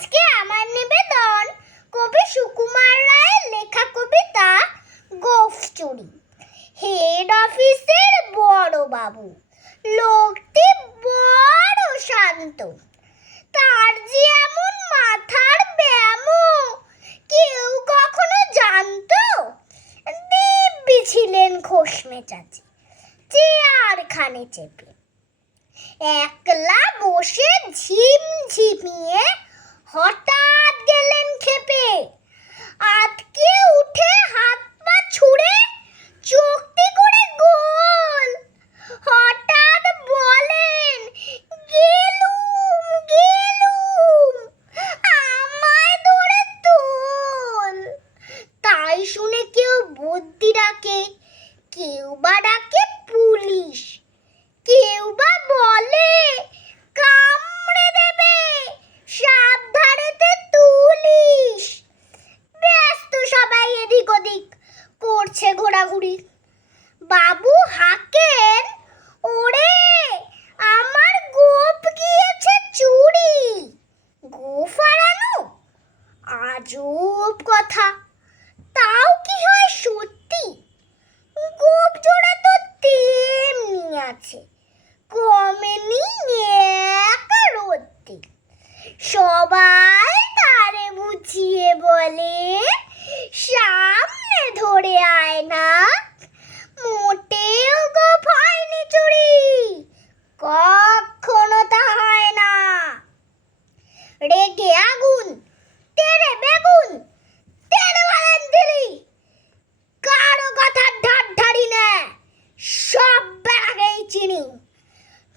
আজকে আমার নিবেদন কবি সুকুমার রায়ের লেখা কবিতা গোঁফ চুরি। হেড অফিসের বড় বাবু, লোকটি বড় শান্ত, তার যে এমন মাথার ব্যামো কেউ কখনো জানতো? দিব্যি ছিলেন খোশ মেজাজে, চেয়ারখানে চেপে একলা বসে ঝিমঝিমিয়ে হঠাৎ গেলেন খেপে। আতকে উঠে হাত পা ছুঁড়ে চোখটি করে গোল, হঠাৎ বলেন, গেলুম গেলুম, আমায় ধরে তোল। তাই শুনে কেউ বুদ্ধি ডাকে, কেউ বা ডাকে পুলিশ, কেউ বা বলে কামড়ে দেবে, সাবধানেতে তুলিস। ব্যস্ত সবাই এদিক ওদিক করছে ঘোরাঘুরি। বাবু হাঁকেন, ওরে আমার গোঁফ গিয়েছে চুরি। গোঁফ হারানো আজব কথা, তাও কি হয় সত্যি? গোঁফ জোড়া তো তেমনি আছে, কমেনি এক রত্তি। সবাই তারে বুঝিয়ে বলে, সামনে ধরে আয় না, মোটেও গোঁফ হয়নি চুরি, কখনো তা হয় না। রেগে আগুন, তেরে বেগুন, তেরে বলেন দিলি, কারো কথার ধার ধারি না, সব বেড়াকেই চিনি।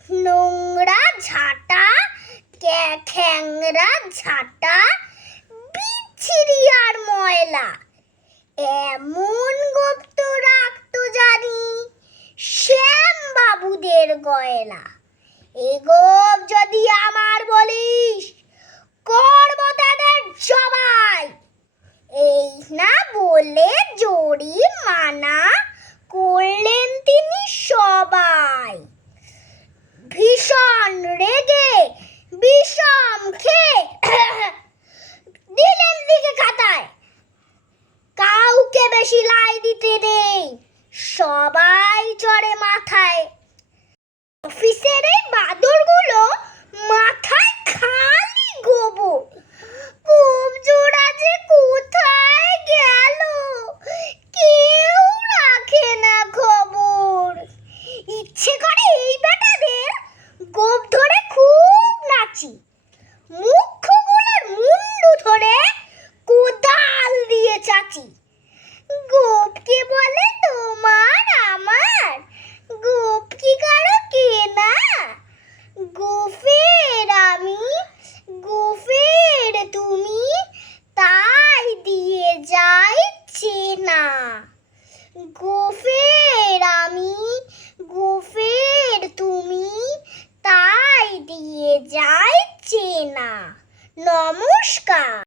নোংরা ঝাঁটা, খ্যাংরা ঝাঁটা, বিচ্ছিরি আর ময়লা, এমন গোঁফ তো রাখতো জানি শ্যাম বাবুদের গয়লা। এ গোঁফ যদি আমার বলিস, করব তাদের জবাই। এই না বলে জরিমানা করলেন তিনি সবাই। ভীষণ রেগে বিষম খেয়ে দিলেন দিকে খাতায়, কাউকে বেশি লাই দিতে নেই, সবাই চড়ে মাথায়। অফিসের এই বাদরগুলো মাথায় খালি গোবর, গোঁফ জোড়া যে কোথায় গেল কেউ রাখে না খবর। ইচ্ছে করে এই বেটাদের গোঁফ ধরে খুব নাচি, মুখগুলোর মুন্ডু ধরে কোদাল দিয়ে চাচি। গোঁফকে বলে